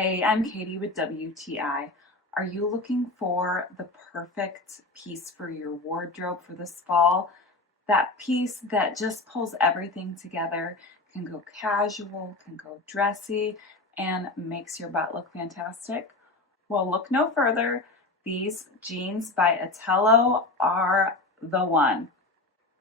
Hey, I'm Katie with WTI. Are you looking for the perfect piece for your wardrobe for this fall? That piece that just pulls everything together, can go casual, can go dressy, and makes your butt look fantastic? Well, look no further. These jeans by ETTELO are the one.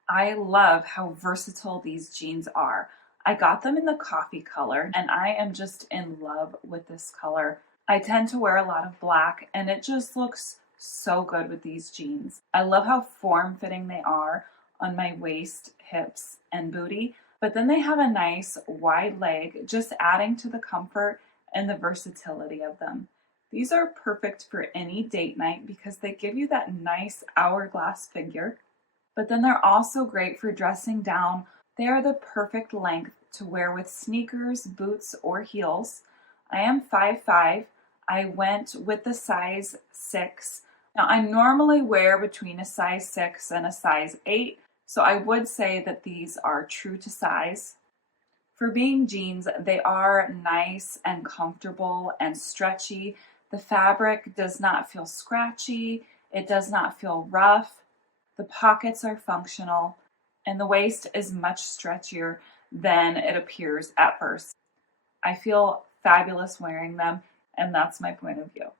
I love how versatile these jeans are. I got them in the coffee color and I am just in love with this color. I tend to wear a lot of black and it just looks so good with these jeans. I love how form-fitting they are on my waist, hips, and booty, but then they have a nice wide leg, just adding to the comfort and the versatility of them. These are perfect for any date night because they give you that nice hourglass figure, but then they're also great for dressing down. They are the perfect length to wear with sneakers, boots, or heels. I am 5'5". I went with the size 6. Now, I normally wear between a size 6 and a size 8, so I would say that these are true to size. For being jeans, they are nice and comfortable and stretchy. The fabric does not feel scratchy. It does not feel rough. The pockets are functional, and the waist is much stretchier than it appears at first. I feel fabulous wearing them, and that's my point of view.